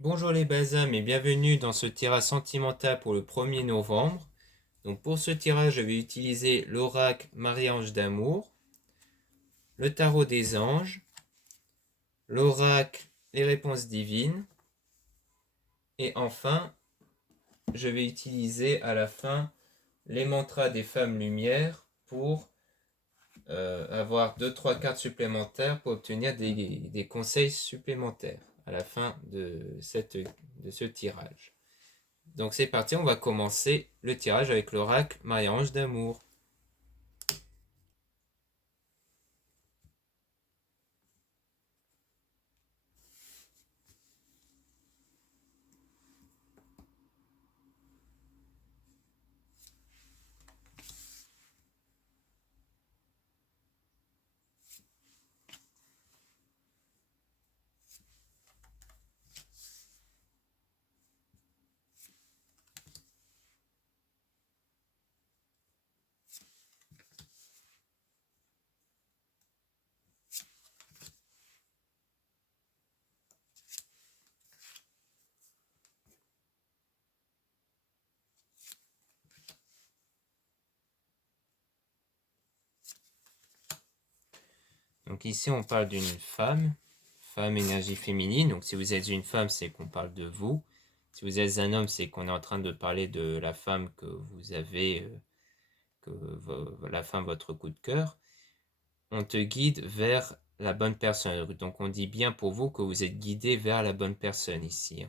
Bonjour les Basams et bienvenue dans ce tirage sentimental pour le 1er novembre. Donc pour ce tirage, je vais utiliser l'oracle Marie-Ange d'amour, le tarot des anges, l'oracle les réponses divines et enfin, je vais utiliser à la fin les mantras des femmes lumière pour avoir deux trois cartes supplémentaires pour obtenir des conseils supplémentaires à la fin de ce tirage. Donc c'est parti, on va commencer le tirage avec l'oracle Marie-Ange d'amour. Donc ici on parle d'une femme, femme énergie féminine. Donc si vous êtes une femme, c'est qu'on parle de vous. Si vous êtes un homme, c'est qu'on est en train de parler de la femme que vous avez, la femme votre coup de cœur. On te guide vers la bonne personne. Donc on dit bien pour vous que vous êtes guidé vers la bonne personne ici.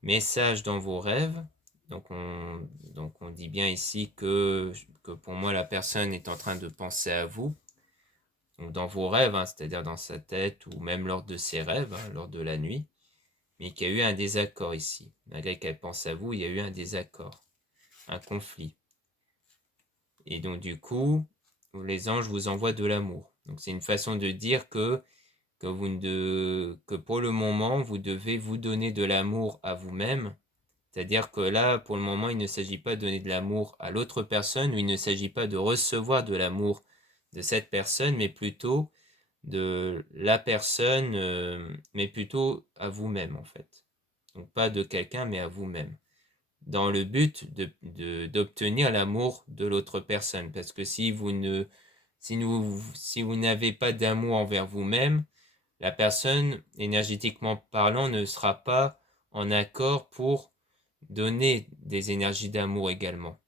Message dans vos rêves. Donc on dit bien ici que pour moi la personne est en train de penser à vous. Donc dans vos rêves, c'est-à-dire dans sa tête ou même lors de ses rêves, lors de la nuit, mais qu'il y a eu un désaccord ici. Malgré qu'elle pense à vous, il y a eu un désaccord, un conflit. Et donc du coup, les anges vous envoient de l'amour. Donc c'est une façon de dire que pour le moment, vous devez vous donner de l'amour à vous-même. C'est-à-dire que là, pour le moment, il ne s'agit pas de donner de l'amour à l'autre personne, ou il ne s'agit pas de recevoir de l'amour de cette personne, mais plutôt de la personne, mais plutôt à vous-même en fait. Donc pas de quelqu'un, mais à vous-même. Dans le but d'obtenir l'amour de l'autre personne. Parce que si vous n'avez pas d'amour envers vous-même, la personne, énergétiquement parlant, ne sera pas en accord pour donner des énergies d'amour également.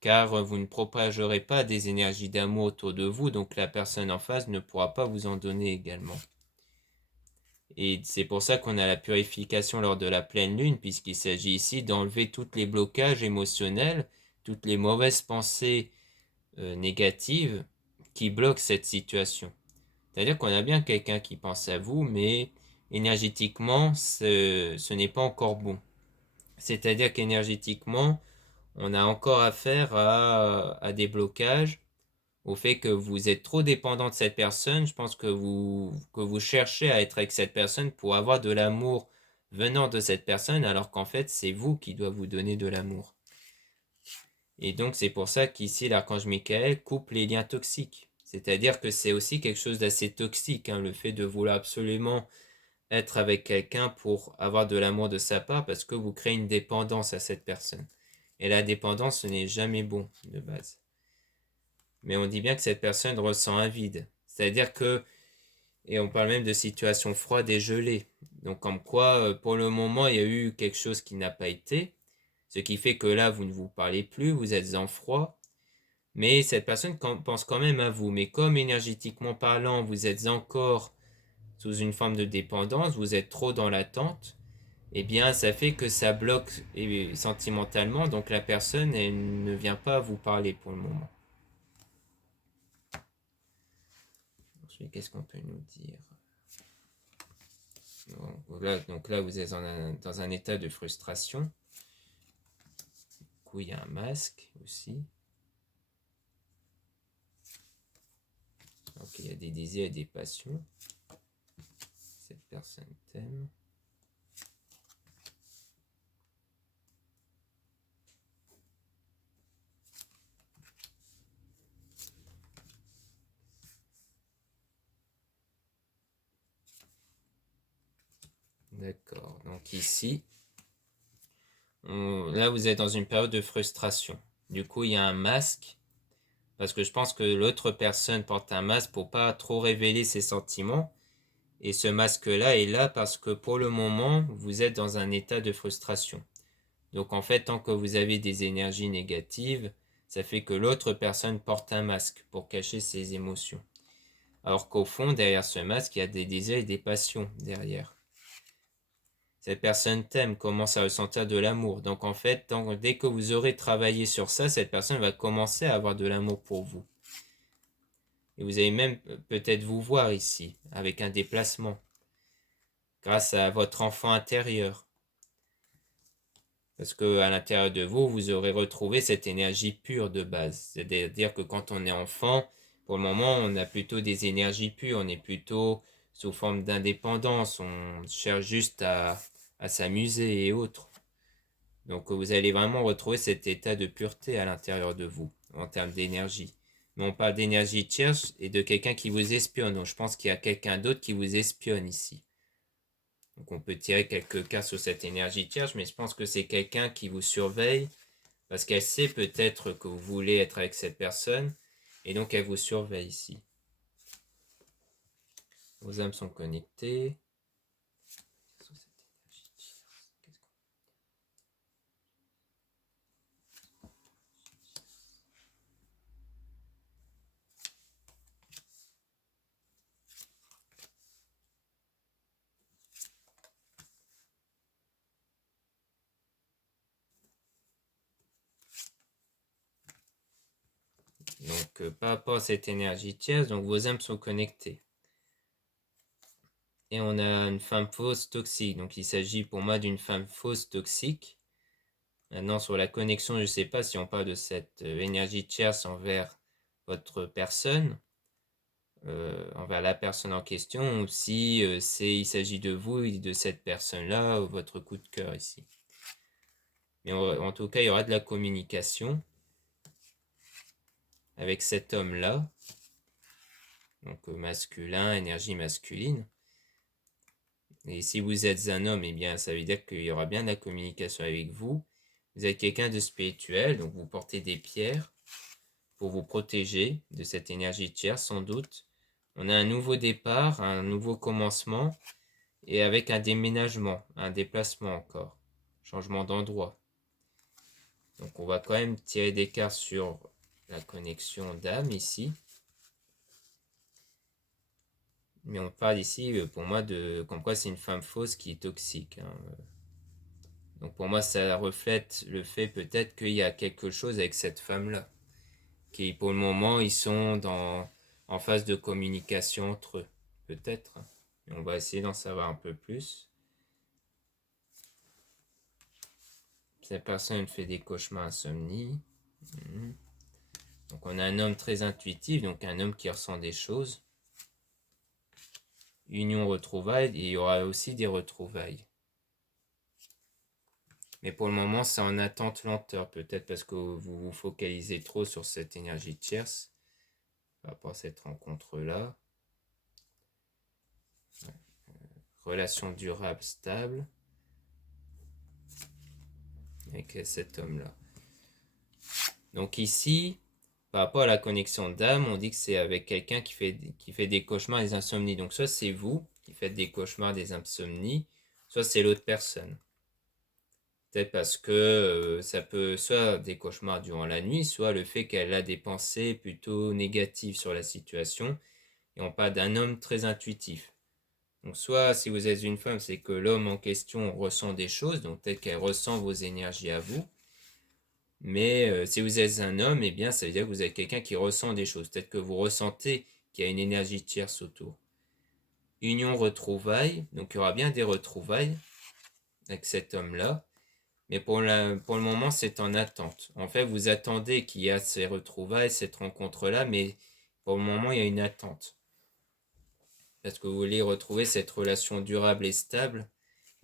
Car vous ne propagerez pas des énergies d'amour autour de vous, donc la personne en face ne pourra pas vous en donner également. Et c'est pour ça qu'on a la purification lors de la pleine lune, puisqu'il s'agit ici d'enlever tous les blocages émotionnels, toutes les mauvaises pensées négatives qui bloquent cette situation. C'est-à-dire qu'on a bien quelqu'un qui pense à vous, mais énergétiquement, ce n'est pas encore bon. C'est-à-dire qu'énergétiquement, on a encore affaire à des blocages, au fait que vous êtes trop dépendant de cette personne. Je pense que vous cherchez à être avec cette personne pour avoir de l'amour venant de cette personne, alors qu'en fait, c'est vous qui doit vous donner de l'amour. Et donc, c'est pour ça qu'ici, l'archange Michael coupe les liens toxiques. C'est-à-dire que c'est aussi quelque chose d'assez toxique, le fait de vouloir absolument être avec quelqu'un pour avoir de l'amour de sa part, parce que vous créez une dépendance à cette personne. Et la dépendance, ce n'est jamais bon de base. Mais on dit bien que cette personne ressent un vide. C'est-à-dire que, et on parle même de situation froide et gelée. Donc comme quoi, pour le moment, il y a eu quelque chose qui n'a pas été, ce qui fait que là, vous ne vous parlez plus, vous êtes en froid, mais cette personne pense quand même à vous. Mais comme énergétiquement parlant, vous êtes encore sous une forme de dépendance, vous êtes trop dans l'attente, eh bien, ça fait que ça bloque sentimentalement, donc la personne, elle ne vient pas vous parler pour le moment. Ensuite, qu'est-ce qu'on peut nous dire? Donc là, vous êtes dans un état de frustration. Du coup, il y a un masque aussi. Donc, il y a des désirs et des passions. Cette personne t'aime. D'accord. Donc ici, là, vous êtes dans une période de frustration. Du coup, il y a un masque. Parce que je pense que l'autre personne porte un masque pour pas trop révéler ses sentiments. Et ce masque-là est là parce que pour le moment, vous êtes dans un état de frustration. Donc en fait, tant que vous avez des énergies négatives, ça fait que l'autre personne porte un masque pour cacher ses émotions. Alors qu'au fond, derrière ce masque, il y a des désirs et des passions derrière. Cette personne t'aime, commence à ressentir de l'amour. Donc en fait, dès que vous aurez travaillé sur ça, cette personne va commencer à avoir de l'amour pour vous. Et vous allez même peut-être vous voir ici, avec un déplacement, grâce à votre enfant intérieur. Parce qu'à l'intérieur de vous, vous aurez retrouvé cette énergie pure de base. C'est-à-dire que quand on est enfant, pour le moment, on a plutôt des énergies pures, on est plutôt sous forme d'indépendance, on cherche juste à s'amuser et autres. Donc vous allez vraiment retrouver cet état de pureté à l'intérieur de vous, en termes d'énergie. Mais on parle d'énergie tierce et de quelqu'un qui vous espionne. Donc je pense qu'il y a quelqu'un d'autre qui vous espionne ici. Donc on peut tirer quelques cas sur cette énergie tierce, mais je pense que c'est quelqu'un qui vous surveille parce qu'elle sait peut-être que vous voulez être avec cette personne et donc elle vous surveille ici. Vos âmes sont connectées. Donc par rapport à cette énergie tierce, donc vos âmes sont connectées. Et on a une femme fausse toxique. Donc il s'agit pour moi d'une femme fausse toxique. Maintenant sur la connexion, je ne sais pas si on parle de cette énergie tierce envers votre personne, envers la personne en question, ou si il s'agit de vous et de cette personne-là, ou votre coup de cœur ici. Mais en tout cas, il y aura de la communication avec cet homme-là. Donc masculin, énergie masculine. Et si vous êtes un homme, eh bien, ça veut dire qu'il y aura bien de la communication avec vous. Vous êtes quelqu'un de spirituel, donc vous portez des pierres pour vous protéger de cette énergie tierce, sans doute. On a un nouveau départ, un nouveau commencement, et avec un déménagement, un déplacement encore, changement d'endroit. Donc on va quand même tirer des cartes sur la connexion d'âme ici. Mais on parle ici, pour moi, de comme quoi c'est une femme fausse qui est toxique. Donc pour moi, ça reflète le fait peut-être qu'il y a quelque chose avec cette femme-là. Qui pour le moment, ils sont en phase de communication entre eux. Peut-être. Et on va essayer d'en savoir un peu plus. Cette personne fait des cauchemars insomnie. Donc on a un homme très intuitif, donc un homme qui ressent des choses. Union retrouvailles, et il y aura aussi des retrouvailles. Mais pour le moment, c'est en attente lenteur, peut-être parce que vous vous focalisez trop sur cette énergie tierce par rapport à cette rencontre-là. Ouais. Relation durable, stable avec cet homme-là. Donc ici, par rapport à la connexion d'âme, on dit que c'est avec quelqu'un qui fait des cauchemars et des insomnies. Donc soit c'est vous qui faites des cauchemars, des insomnies, soit c'est l'autre personne. Peut-être parce que ça peut soit des cauchemars durant la nuit, soit le fait qu'elle a des pensées plutôt négatives sur la situation. Et on parle d'un homme très intuitif. Donc soit si vous êtes une femme, c'est que l'homme en question ressent des choses, donc peut-être qu'elle ressent vos énergies à vous. Mais si vous êtes un homme, eh bien ça veut dire que vous êtes quelqu'un qui ressent des choses. Peut-être que vous ressentez qu'il y a une énergie tierce autour. Union retrouvailles, donc il y aura bien des retrouvailles avec cet homme-là. Mais pour le moment, c'est en attente. En fait, vous attendez qu'il y ait ces retrouvailles, cette rencontre-là, mais pour le moment, il y a une attente. Parce que vous voulez retrouver cette relation durable et stable.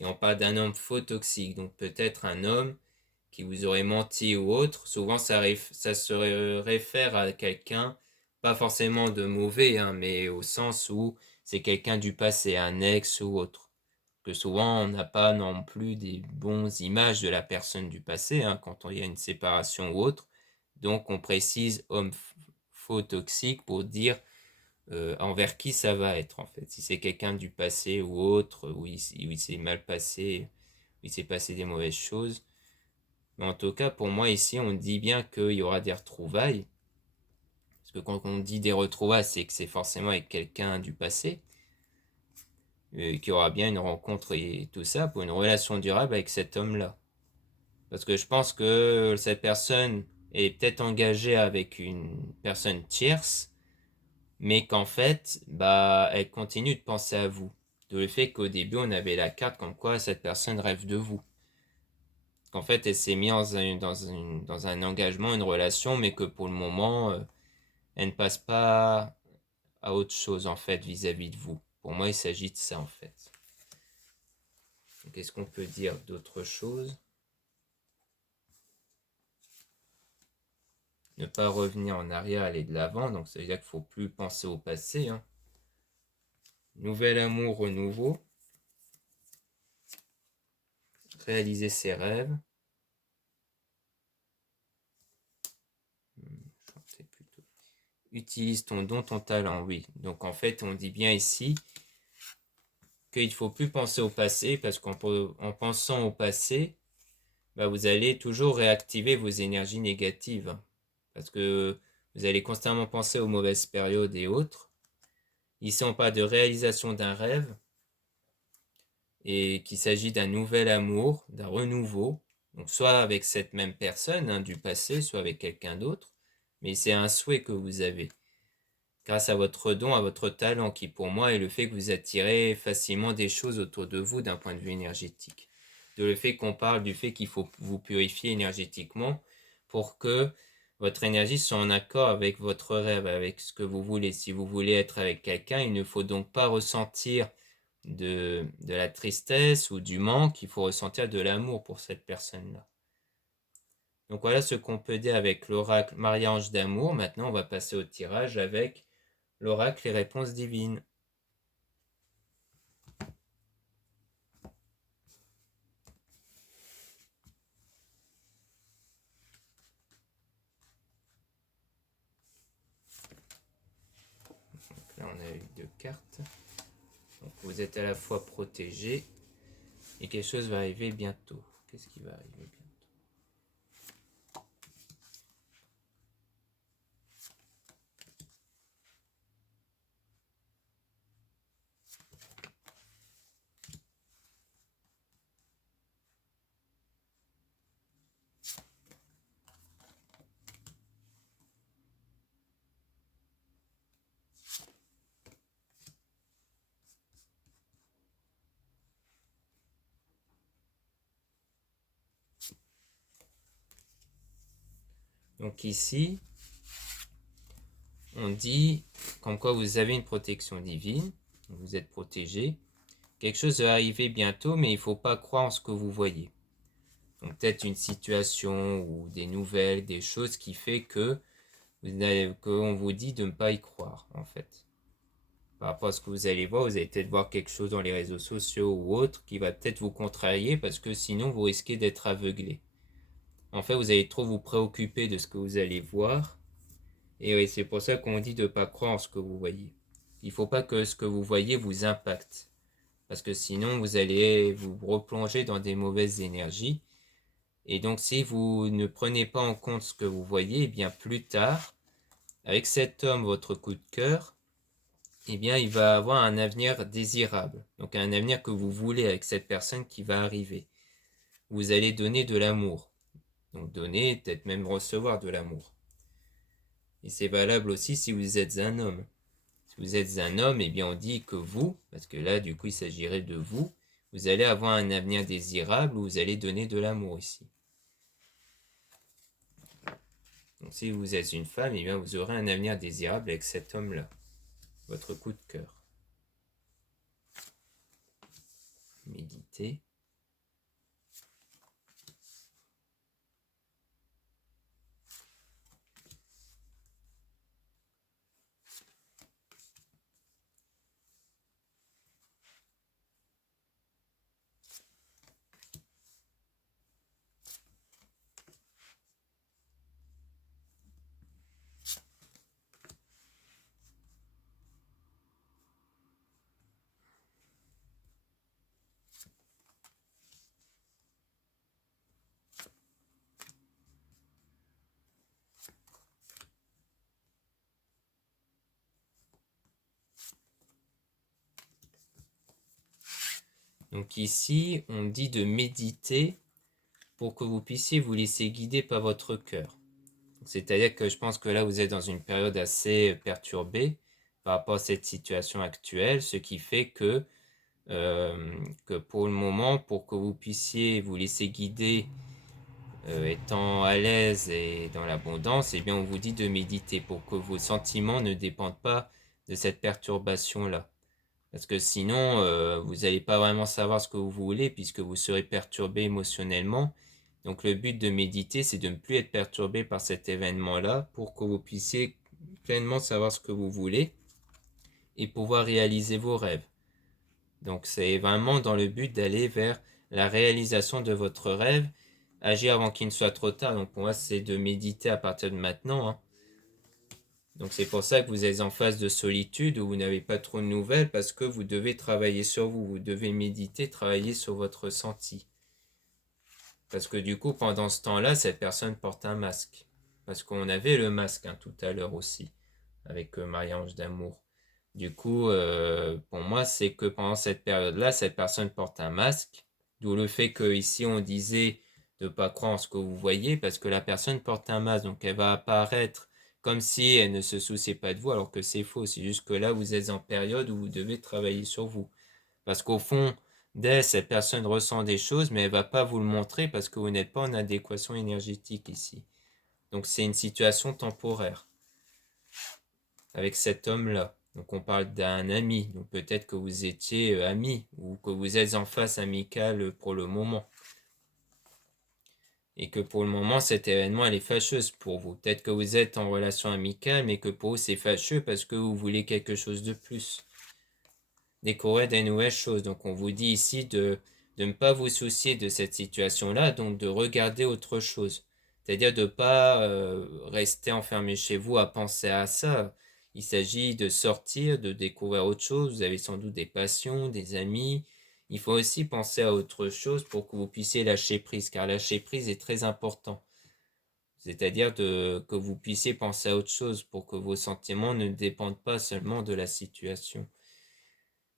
Et on parle d'un homme faux toxique. Donc peut-être un homme qui vous aurait menti ou autre. Souvent, ça se réfère à quelqu'un, pas forcément de mauvais, hein, mais au sens où c'est quelqu'un du passé, un ex ou autre. que souvent, on n'a pas non plus des bonnes images de la personne du passé, hein, quand il y a une séparation ou autre. Donc, on précise homme faux toxique pour dire envers qui ça va être, en fait. Si c'est quelqu'un du passé ou autre, où il s'est mal passé, où il s'est passé des mauvaises choses. Mais en tout cas, pour moi, ici, on dit bien qu'il y aura des retrouvailles. Parce que quand on dit des retrouvailles, c'est que c'est forcément avec quelqu'un du passé. Qu'il y aura bien une rencontre et tout ça pour une relation durable avec cet homme-là. Parce que je pense que cette personne est peut-être engagée avec une personne tierce, mais qu'en fait, bah, elle continue de penser à vous. De le fait qu'au début, on avait la carte comme quoi cette personne rêve de vous. Qu'en fait, elle s'est mise dans un engagement, une relation, mais que pour le moment, elle ne passe pas à autre chose, en fait, vis-à-vis de vous. Pour moi, il s'agit de ça, en fait. Qu'est-ce qu'on peut dire d'autre chose? Ne pas revenir en arrière, aller de l'avant, donc ça veut dire qu'il ne faut plus penser au passé. Hein. Nouvel amour, renouveau. Réaliser ses rêves. Plutôt. Utilise ton don, ton talent, oui. Donc en fait, on dit bien ici qu'il ne faut plus penser au passé, parce qu'en pensant au passé, bah, vous allez toujours réactiver vos énergies négatives. Parce que vous allez constamment penser aux mauvaises périodes et autres. Ici, on parle de réalisation d'un rêve, et qu'il s'agit d'un nouvel amour, d'un renouveau, donc soit avec cette même personne hein, du passé, soit avec quelqu'un d'autre, mais c'est un souhait que vous avez, grâce à votre don, à votre talent, qui pour moi est le fait que vous attirez facilement des choses autour de vous d'un point de vue énergétique. De le fait qu'on parle du fait qu'il faut vous purifier énergétiquement pour que votre énergie soit en accord avec votre rêve, avec ce que vous voulez. Si vous voulez être avec quelqu'un, il ne faut donc pas ressentir de la tristesse ou du manque, il faut ressentir de l'amour pour cette personne-là. Donc voilà ce qu'on peut dire avec l'oracle Marie-Ange d'amour. Maintenant, on va passer au tirage avec l'oracle et réponses divines. Donc là, on a eu 2 cartes. Donc vous êtes à la fois protégé et quelque chose va arriver bientôt. Qu'est-ce qui va arriver bientôt? Donc ici, on dit comme quoi vous avez une protection divine, vous êtes protégé. Quelque chose va arriver bientôt, mais il ne faut pas croire en ce que vous voyez. Donc peut-être une situation ou des nouvelles, des choses qui fait que qu'on vous dit de ne pas y croire, en fait. Par rapport à ce que vous allez voir, vous allez peut-être voir quelque chose dans les réseaux sociaux ou autre qui va peut-être vous contrarier parce que sinon vous risquez d'être aveuglé. En fait, vous allez trop vous préoccuper de ce que vous allez voir. Et oui, c'est pour ça qu'on dit de ne pas croire en ce que vous voyez. Il ne faut pas que ce que vous voyez vous impacte. Parce que sinon, vous allez vous replonger dans des mauvaises énergies. Et donc, si vous ne prenez pas en compte ce que vous voyez, eh bien plus tard, avec cet homme, votre coup de cœur, eh bien, il va avoir un avenir désirable. Donc, un avenir que vous voulez avec cette personne qui va arriver. Vous allez donner de l'amour. Donc, donner, peut-être même recevoir de l'amour. Et c'est valable aussi si vous êtes un homme. Si vous êtes un homme, eh bien, on dit que vous, parce que là, du coup, il s'agirait de vous, vous allez avoir un avenir désirable où vous allez donner de l'amour ici. Donc, si vous êtes une femme, eh bien, vous aurez un avenir désirable avec cet homme-là. Votre coup de cœur. Méditez. Donc ici, on dit de méditer pour que vous puissiez vous laisser guider par votre cœur. C'est-à-dire que je pense que là, vous êtes dans une période assez perturbée par rapport à cette situation actuelle, ce qui fait que pour le moment, pour que vous puissiez vous laisser guider étant à l'aise et dans l'abondance, eh bien on vous dit de méditer pour que vos sentiments ne dépendent pas de cette perturbation-là. Parce que sinon, vous n'allez pas vraiment savoir ce que vous voulez puisque vous serez perturbé émotionnellement. Donc le but de méditer, c'est de ne plus être perturbé par cet événement-là pour que vous puissiez pleinement savoir ce que vous voulez et pouvoir réaliser vos rêves. Donc c'est vraiment dans le but d'aller vers la réalisation de votre rêve, agir avant qu'il ne soit trop tard. Donc pour moi, c'est de méditer à partir de maintenant, hein. Donc c'est pour ça que vous êtes en phase de solitude où vous n'avez pas trop de nouvelles parce que vous devez travailler sur vous, vous devez méditer, travailler sur votre ressenti. Parce que du coup, pendant ce temps-là, cette personne porte un masque. Parce qu'on avait le masque tout à l'heure aussi, avec Marie-Ange d'amour. Du coup, pour moi, c'est que pendant cette période-là, cette personne porte un masque. D'où le fait qu'ici, on disait de ne pas croire en ce que vous voyez, parce que la personne porte un masque. Donc, elle va apparaître comme si elle ne se souciait pas de vous, alors que c'est faux. C'est juste que là, vous êtes en période où vous devez travailler sur vous. Parce qu'au fond d'elle, cette personne ressent des choses, mais elle ne va pas vous le montrer parce que vous n'êtes pas en adéquation énergétique ici. Donc, c'est une situation temporaire avec cet homme-là. Donc on parle d'un ami, donc peut-être que vous étiez amis ou que vous êtes en phase amicale pour le moment. Et que pour le moment, cet événement, elle est fâcheuse pour vous. Peut-être que vous êtes en relation amicale, mais que pour vous, c'est fâcheux parce que vous voulez quelque chose de plus. Découvrir des nouvelles choses. Donc on vous dit ici de ne pas vous soucier de cette situation-là, donc de regarder autre chose. C'est-à-dire de ne pas rester enfermé chez vous à penser à ça. Il s'agit de sortir, de découvrir autre chose. Vous avez sans doute des passions, des amis. Il faut aussi penser à autre chose pour que vous puissiez lâcher prise, car lâcher prise est très important. C'est-à-dire que vous puissiez penser à autre chose pour que vos sentiments ne dépendent pas seulement de la situation.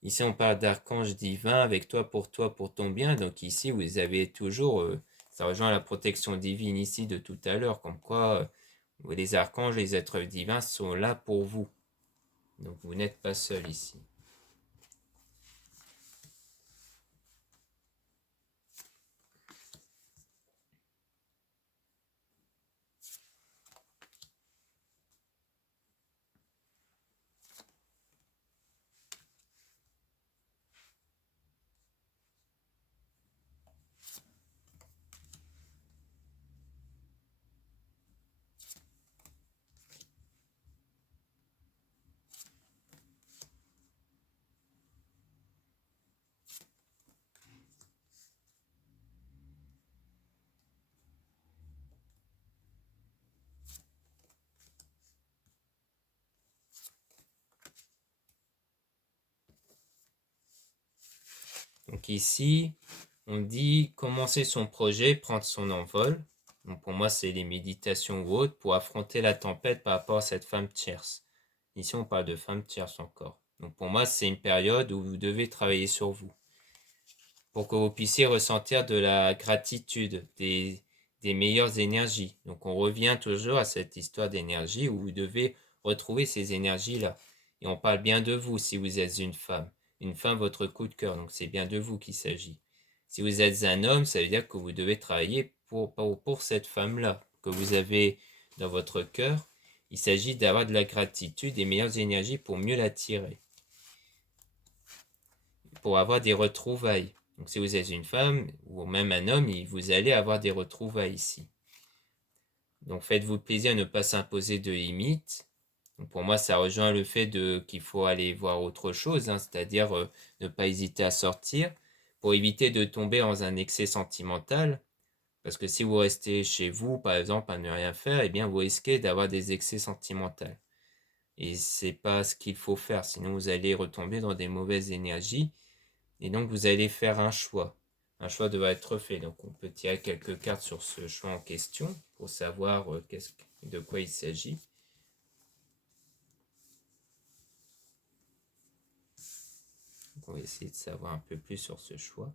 Ici, on parle d'archange divin avec toi, pour ton bien. Donc ici, vous avez toujours, ça rejoint la protection divine ici de tout à l'heure, comme quoi les archanges, les êtres divins sont là pour vous. Donc vous n'êtes pas seul ici. Donc ici, on dit commencer son projet, prendre son envol. Donc pour moi, c'est les méditations ou autres pour affronter la tempête par rapport à cette femme tierce. Ici, on parle de femme tierce encore. Donc pour moi, c'est une période où vous devez travailler sur vous pour que vous puissiez ressentir de la gratitude, des meilleures énergies. Donc on revient toujours à cette histoire d'énergie où vous devez retrouver ces énergies-là. Et on parle bien de vous si vous êtes une femme. Une femme, votre coup de cœur, donc c'est bien de vous qu'il s'agit. Si vous êtes un homme, ça veut dire que vous devez travailler pour cette femme-là que vous avez dans votre cœur. Il s'agit d'avoir de la gratitude, des meilleures énergies pour mieux l'attirer, pour avoir des retrouvailles. Donc si vous êtes une femme ou même un homme, vous allez avoir des retrouvailles ici. Donc faites-vous plaisir à ne pas s'imposer de limites. Donc pour moi, ça rejoint le fait qu'il faut aller voir autre chose, c'est-à-dire ne pas hésiter à sortir pour éviter de tomber dans un excès sentimental. Parce que si vous restez chez vous, par exemple, à ne rien faire, eh bien vous risquez d'avoir des excès sentimentaux. Et c'est pas ce qu'il faut faire, sinon vous allez retomber dans des mauvaises énergies. Et donc, vous allez faire un choix. Un choix devra être fait. Donc, on peut tirer quelques cartes sur ce choix en question pour savoir de quoi il s'agit. Donc, on va essayer de savoir un peu plus sur ce choix.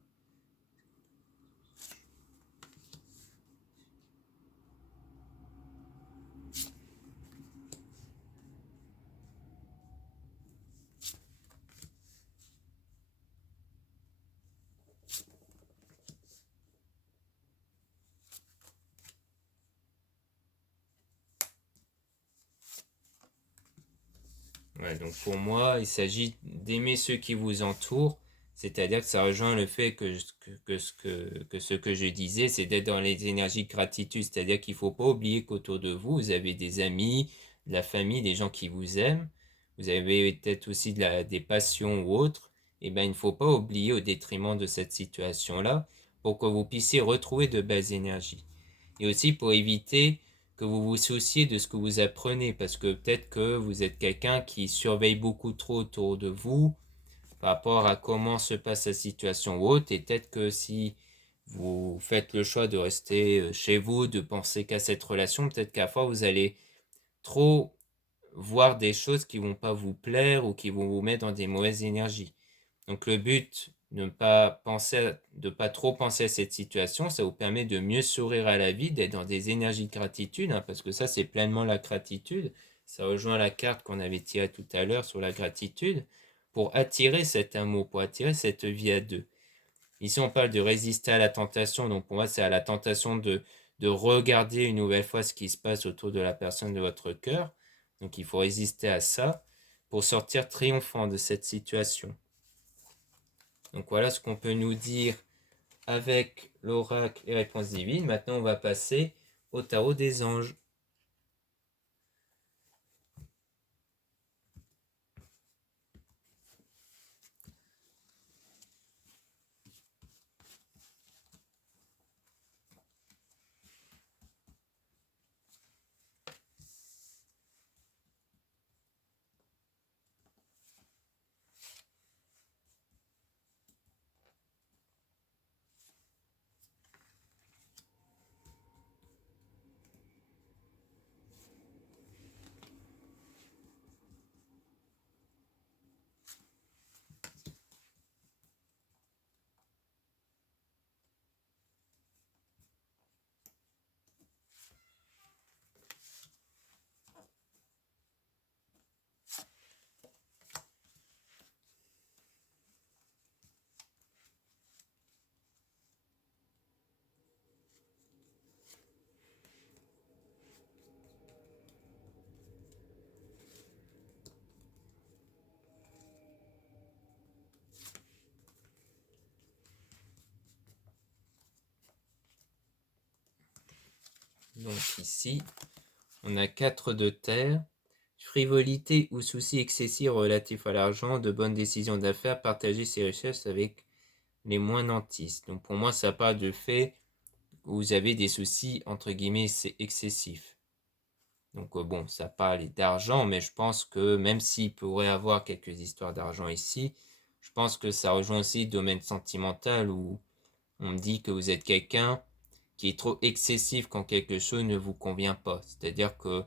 Ouais, donc pour moi, il s'agit d'aimer ceux qui vous entourent, c'est-à-dire que ça rejoint le fait que ce que je disais, c'est d'être dans les énergies de gratitude, c'est-à-dire qu'il ne faut pas oublier qu'autour de vous, vous avez des amis, de la famille, des gens qui vous aiment, vous avez peut-être aussi des passions ou autres, et bien il ne faut pas oublier au détriment de cette situation-là pour que vous puissiez retrouver de belles énergies. Et aussi pour éviter que vous vous souciez de ce que vous apprenez, parce que peut-être que vous êtes quelqu'un qui surveille beaucoup trop autour de vous par rapport à comment se passe la situation ou autre, et peut-être que si vous faites le choix de rester chez vous, de penser qu'à cette relation, peut-être qu'à la fois vous allez trop voir des choses qui vont pas vous plaire ou qui vont vous mettre dans des mauvaises énergies. Donc le but, de ne pas trop penser à cette situation, ça vous permet de mieux sourire à la vie, d'être dans des énergies de gratitude, hein, parce que ça c'est pleinement la gratitude. Ça rejoint la carte qu'on avait tirée tout à l'heure sur la gratitude, pour attirer cet amour, pour attirer cette vie à deux. Ici on parle de résister à la tentation, donc pour moi c'est à la tentation de regarder une nouvelle fois ce qui se passe autour de la personne de votre cœur. Donc il faut résister à ça pour sortir triomphant de cette situation. Donc voilà ce qu'on peut nous dire avec l'oracle et réponses divines. Maintenant, on va passer au tarot des anges. Donc ici, on a 4 de terre. Frivolité ou soucis excessifs relatifs à l'argent, de bonnes décisions d'affaires, partager ses richesses avec les moins nantis. Donc pour moi, ça parle du fait que vous avez des soucis, entre guillemets, c'est excessif. Donc bon, ça parle d'argent, mais je pense que même s'il pourrait avoir quelques histoires d'argent ici, je pense que ça rejoint aussi le domaine sentimental où on me dit que vous êtes quelqu'un qui est trop excessif quand quelque chose ne vous convient pas. C'est-à-dire que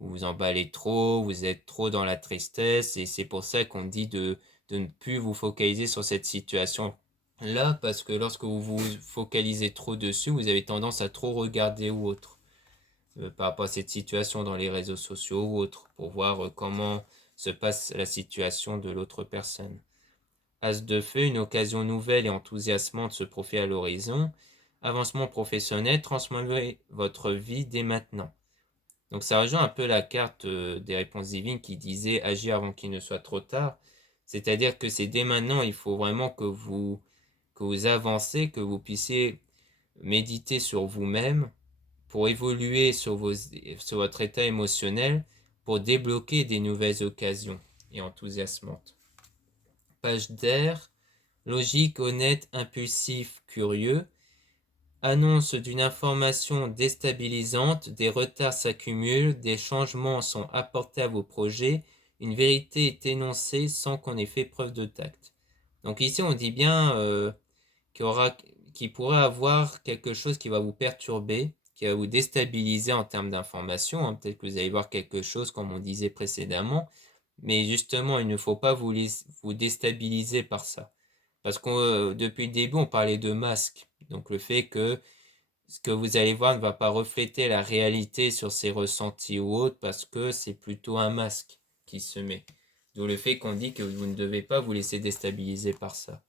vous vous emballez trop, vous êtes trop dans la tristesse, et c'est pour ça qu'on dit de ne plus vous focaliser sur cette situation-là, parce que lorsque vous vous focalisez trop dessus, vous avez tendance à trop regarder ou autre, par rapport à cette situation dans les réseaux sociaux ou autres, pour voir comment se passe la situation de l'autre personne. As de feu, une occasion nouvelle et enthousiasmante se profile à l'horizon. Avancement professionnel, transformez votre vie dès maintenant. Donc ça rejoint un peu la carte des réponses divines qui disait agir avant qu'il ne soit trop tard. C'est-à-dire que c'est dès maintenant, il faut vraiment que vous avancez, que vous puissiez méditer sur vous-même pour évoluer sur votre état émotionnel, pour débloquer des nouvelles occasions et enthousiasmantes. Page d'air, logique, honnête, impulsif, curieux, annonce d'une information déstabilisante, des retards s'accumulent, des changements sont apportés à vos projets, une vérité est énoncée sans qu'on ait fait preuve de tact. Donc ici on dit bien qu'il pourrait avoir quelque chose qui va vous perturber, qui va vous déstabiliser en termes d'information, hein. Peut-être que vous allez voir quelque chose comme on disait précédemment, Mais justement, il ne faut pas vous déstabiliser par ça. Parce que depuis le début, on parlait de masque. Donc le fait que ce que vous allez voir ne va pas refléter la réalité sur ces ressentis ou autres, parce que c'est plutôt un masque qui se met. D'où le fait qu'on dit que vous ne devez pas vous laisser déstabiliser par ça.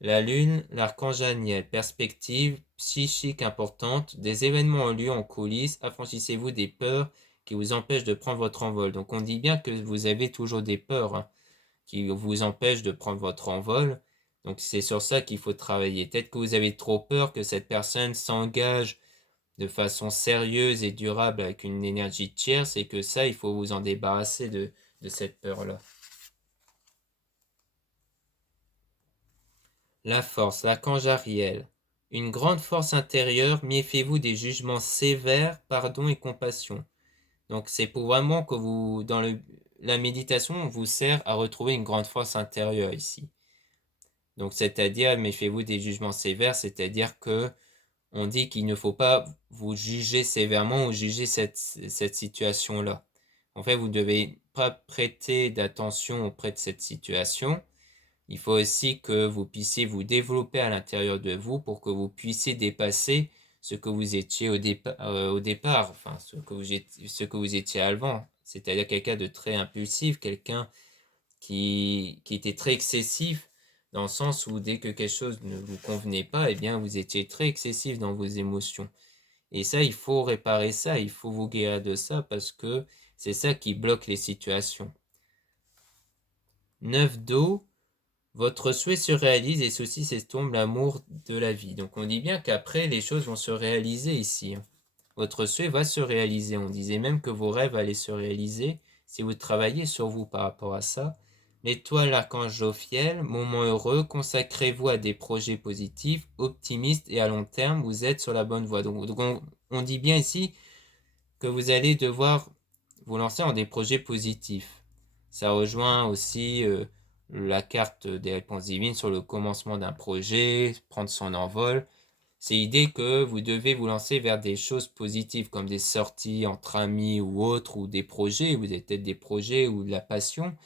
La lune, l'archange Aniel, perspective psychique importante, des événements ont lieu en coulisses, affranchissez-vous des peurs qui vous empêchent de prendre votre envol. Donc on dit bien que vous avez toujours des peurs, hein, qui vous empêchent de prendre votre envol. Donc c'est sur ça qu'il faut travailler. Peut-être que vous avez trop peur que cette personne s'engage de façon sérieuse et durable avec une énergie tierce, et que ça, il faut vous en débarrasser de cette peur-là. La force, l'archange Ariel. Une grande force intérieure, méfiez-vous des jugements sévères, pardon et compassion. Donc c'est pour vraiment que vous, dans la méditation, vous sert à retrouver une grande force intérieure ici. Donc c'est-à-dire, méfiez-vous des jugements sévères, c'est-à-dire que on dit qu'il ne faut pas vous juger sévèrement ou juger cette situation-là. En fait, vous ne devez pas prêter d'attention auprès de cette situation. Il faut aussi que vous puissiez vous développer à l'intérieur de vous pour que vous puissiez dépasser ce que vous étiez au départ, enfin ce que vous étiez avant. C'est-à-dire quelqu'un de très impulsif, quelqu'un qui était très excessif, dans le sens où dès que quelque chose ne vous convenait pas, eh bien vous étiez très excessif dans vos émotions. Et ça, il faut réparer ça, il faut vous guérir de ça, parce que c'est ça qui bloque les situations. 9 d'eau, votre souhait se réalise et ceci s'estompe l'amour de la vie. Donc on dit bien qu'après, les choses vont se réaliser ici. Votre souhait va se réaliser. On disait même que vos rêves allaient se réaliser si vous travaillez sur vous par rapport à ça. L'étoile, l'archange Jophiel, moment heureux, consacrez-vous à des projets positifs, optimistes et à long terme, vous êtes sur la bonne voie. Donc on dit bien ici que vous allez devoir vous lancer en des projets positifs. Ça rejoint aussi la carte des réponses divines sur le commencement d'un projet, prendre son envol. C'est l'idée que vous devez vous lancer vers des choses positives comme des sorties entre amis ou autres, ou des projets, vous avez peut-être des projets ou de la passion,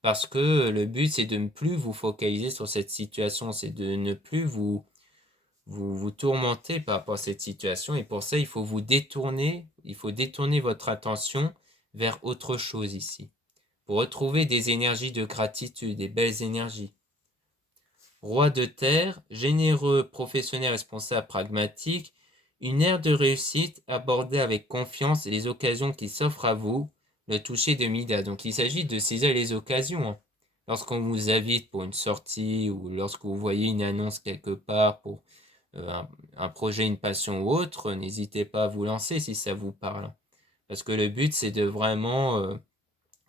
parce que le but c'est de ne plus vous focaliser sur cette situation, c'est de ne plus vous tourmenter par rapport à cette situation, et pour ça il faut détourner votre attention vers autre chose ici, pour retrouver des énergies de gratitude, des belles énergies. Roi de terre, généreux, professionnel, responsable, pragmatique, une ère de réussite abordée avec confiance et les occasions qui s'offrent à vous, le toucher de Midas. Donc il s'agit de saisir les occasions, hein. Lorsqu'on vous invite pour une sortie, ou lorsque vous voyez une annonce quelque part pour un projet, une passion ou autre, n'hésitez pas à vous lancer si ça vous parle. Parce que le but c'est de vraiment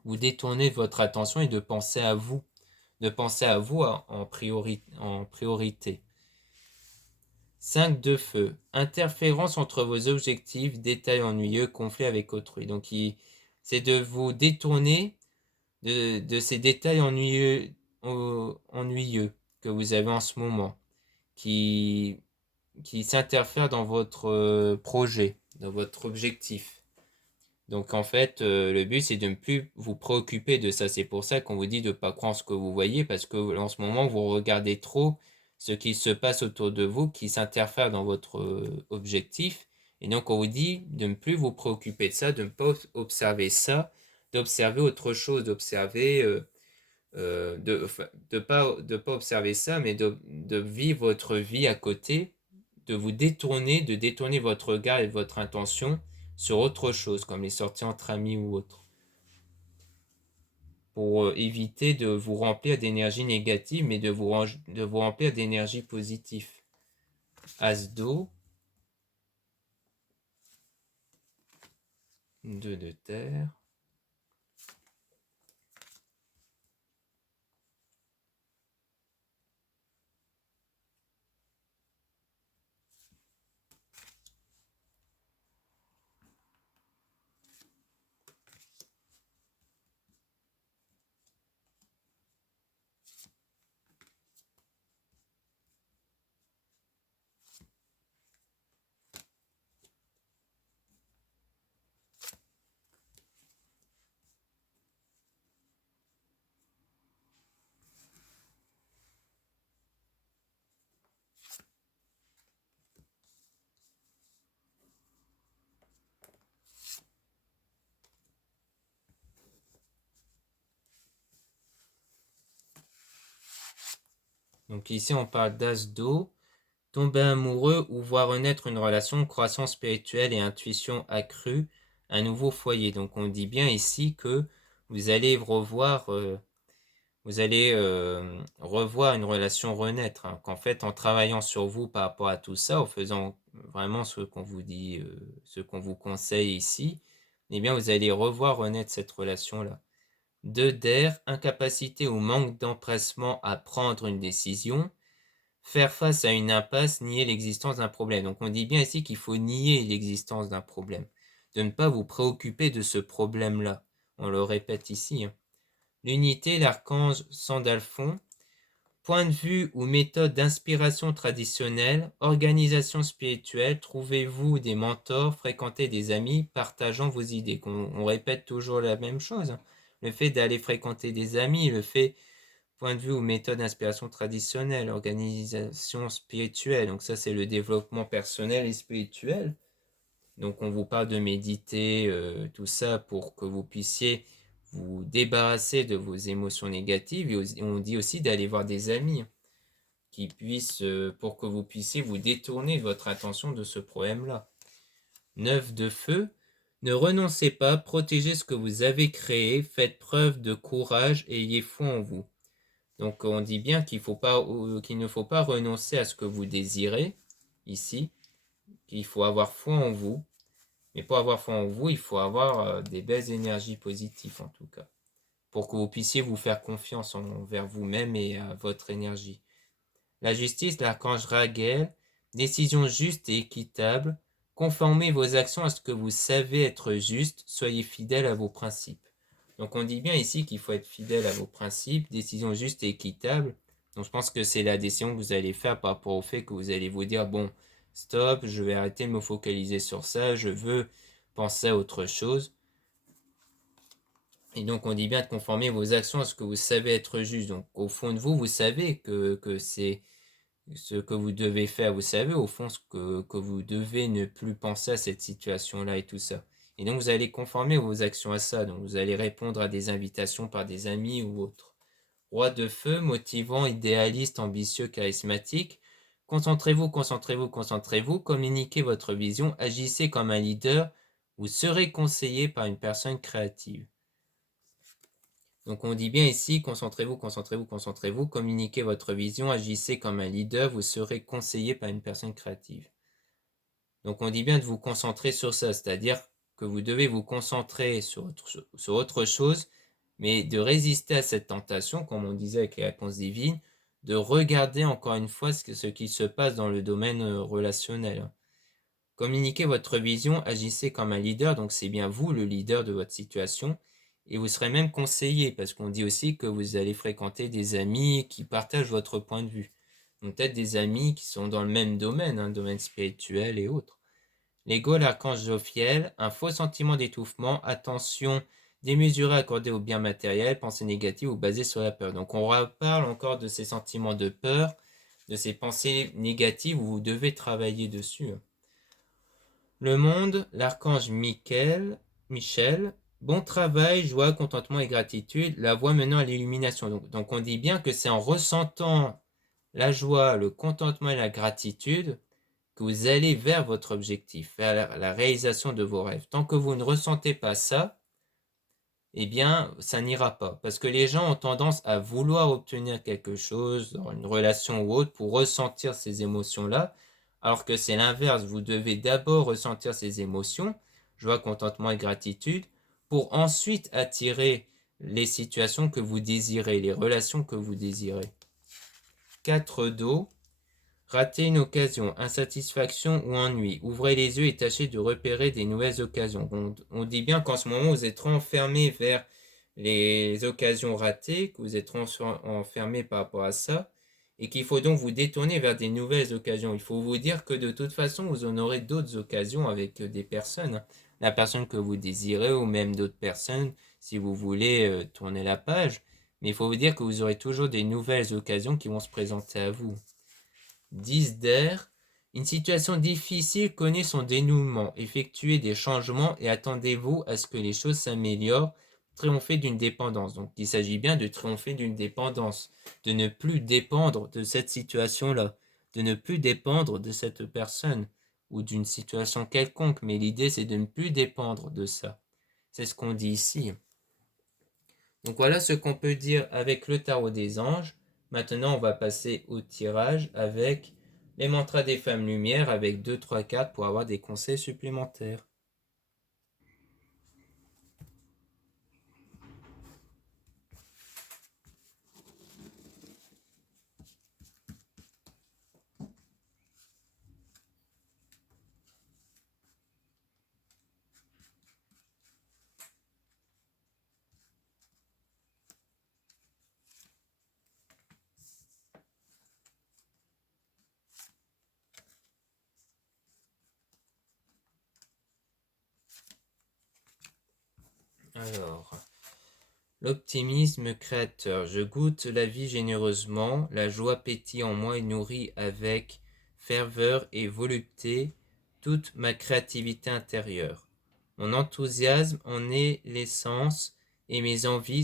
vous détourner de votre attention et de penser à vous. De penser à vous en priorité. 5 de feu. Interférence entre vos objectifs, détails ennuyeux, conflits avec autrui. Donc, c'est de vous détourner de ces détails ennuyeux que vous avez en ce moment, qui s'interfèrent dans votre projet, dans votre objectif. Donc en fait, le but c'est de ne plus vous préoccuper de ça. C'est pour ça qu'on vous dit de ne pas croire ce que vous voyez, parce que en ce moment vous regardez trop ce qui se passe autour de vous, qui s'interfère dans votre objectif. Et donc on vous dit de ne plus vous préoccuper de ça, de ne pas observer ça, d'observer autre chose, de pas observer ça, mais de vivre votre vie à côté, de détourner votre regard et votre intention sur autre chose, comme les sorties entre amis ou autres, pour éviter de vous remplir d'énergie négative, mais de vous remplir d'énergie positive. As d'eau, 2 de terre, Donc ici, on parle d'as d'eau, tomber amoureux ou voir renaître une relation, croissance spirituelle et intuition accrue, un nouveau foyer. Donc on dit bien ici que vous allez revoir, revoir une relation renaître. Hein. Qu'en fait, en travaillant sur vous par rapport à tout ça, en faisant vraiment ce qu'on vous dit, ce qu'on vous conseille ici, eh bien vous allez revoir renaître cette relation-là. 2 d'air, incapacité ou manque d'empressement à prendre une décision. Faire face à une impasse, nier l'existence d'un problème. Donc on dit bien ici qu'il faut nier l'existence d'un problème. De ne pas vous préoccuper de ce problème-là. On le répète ici. Hein. L'unité, l'archange Sandalphon. Point de vue ou méthode d'inspiration traditionnelle, organisation spirituelle, trouvez-vous des mentors, fréquentez des amis, partageant vos idées. On répète toujours la même chose. Hein. Le fait d'aller fréquenter des amis, le fait point de vue ou méthode d'inspiration traditionnelle, organisation spirituelle. Donc ça, c'est le développement personnel et spirituel. Donc on vous parle de méditer, tout ça pour que vous puissiez vous débarrasser de vos émotions négatives. Et on dit aussi d'aller voir des amis qui puissent, pour que vous puissiez vous détourner de votre attention de ce problème-là. 9 de feu. Ne renoncez pas, protégez ce que vous avez créé, faites preuve de courage et ayez foi en vous. Donc on dit bien qu'il ne faut pas renoncer à ce que vous désirez, ici, qu'il faut avoir foi en vous. Mais pour avoir foi en vous, il faut avoir des belles énergies positives en tout cas, pour que vous puissiez vous faire confiance envers vous-même et à votre énergie. La justice, l'archange Raguel, décision juste et équitable, conformez vos actions à ce que vous savez être juste, soyez fidèles à vos principes. Donc on dit bien ici qu'il faut être fidèle à vos principes, décision juste et équitable. Donc je pense que c'est la décision que vous allez faire par rapport au fait que vous allez vous dire, bon, stop, je vais arrêter de me focaliser sur ça, je veux penser à autre chose. Et donc on dit bien de conformer vos actions à ce que vous savez être juste. Donc au fond de vous, vous savez que c'est ce que vous devez faire. Vous savez au fond que vous devez ne plus penser à cette situation-là et tout ça. Et donc vous allez conformer vos actions à ça. Donc vous allez répondre à des invitations par des amis ou autres. Roi de feu, motivant, idéaliste, ambitieux, charismatique. Concentrez-vous, concentrez-vous, concentrez-vous. Communiquez votre vision. Agissez comme un leader. Vous serez conseillé par une personne créative. Donc on dit bien ici, concentrez-vous, concentrez-vous, concentrez-vous, communiquez votre vision, agissez comme un leader, vous serez conseillé par une personne créative. Donc on dit bien de vous concentrer sur ça, c'est-à-dire que vous devez vous concentrer sur autre chose, mais de résister à cette tentation, comme on disait avec les réponses divines, de regarder encore une fois ce qui se passe dans le domaine relationnel. Communiquez votre vision, agissez comme un leader, donc c'est bien vous le leader de votre situation, et vous serez même conseillé, parce qu'on dit aussi que vous allez fréquenter des amis qui partagent votre point de vue. Donc peut-être des amis qui sont dans le même domaine, domaine spirituel et autres. L'ego, l'archange Jophiel, un faux sentiment d'étouffement, attention démesurée accordée au bien matériel, pensée négative ou basée sur la peur. Donc on reparle encore de ces sentiments de peur, de ces pensées négatives où vous devez travailler dessus. Le monde, l'archange Michel, bon travail, joie, contentement et gratitude, la voie menant à l'illumination. Donc on dit bien que c'est en ressentant la joie, le contentement et la gratitude que vous allez vers votre objectif, vers la réalisation de vos rêves. Tant que vous ne ressentez pas ça, eh bien, ça n'ira pas. Parce que les gens ont tendance à vouloir obtenir quelque chose, dans une relation ou autre, pour ressentir ces émotions-là, alors que c'est l'inverse. Vous devez d'abord ressentir ces émotions, joie, contentement et gratitude, pour ensuite attirer les situations que vous désirez, les relations que vous désirez. 4 d'eau. Rater une occasion, insatisfaction ou ennui. Ouvrez les yeux et tâchez de repérer des nouvelles occasions. On dit bien qu'en ce moment, vous êtes enfermé vers les occasions ratées, que vous êtes enfermé par rapport à ça, et qu'il faut donc vous détourner vers des nouvelles occasions. Il faut vous dire que de toute façon, vous en aurez d'autres occasions avec des personnes. La personne que vous désirez ou même d'autres personnes, si vous voulez tourner la page. Mais il faut vous dire que vous aurez toujours des nouvelles occasions qui vont se présenter à vous. 10 d'air. Une situation difficile connaît son dénouement. Effectuez des changements et attendez-vous à ce que les choses s'améliorent. triompher d'une dépendance. Donc il s'agit bien de triompher d'une dépendance, de ne plus dépendre de cette situation-là, de ne plus dépendre de cette personne ou d'une situation quelconque, mais l'idée c'est de ne plus dépendre de ça. C'est ce qu'on dit ici. Donc voilà ce qu'on peut dire avec le tarot des anges. Maintenant on va passer au tirage avec les mantras des femmes lumière avec 2, 3 cartes pour avoir des conseils supplémentaires. Alors, l'optimisme créateur. Je goûte la vie généreusement, la joie pétille en moi et nourrit avec ferveur et volupté toute ma créativité intérieure. Mon enthousiasme en est l'essence et mes envies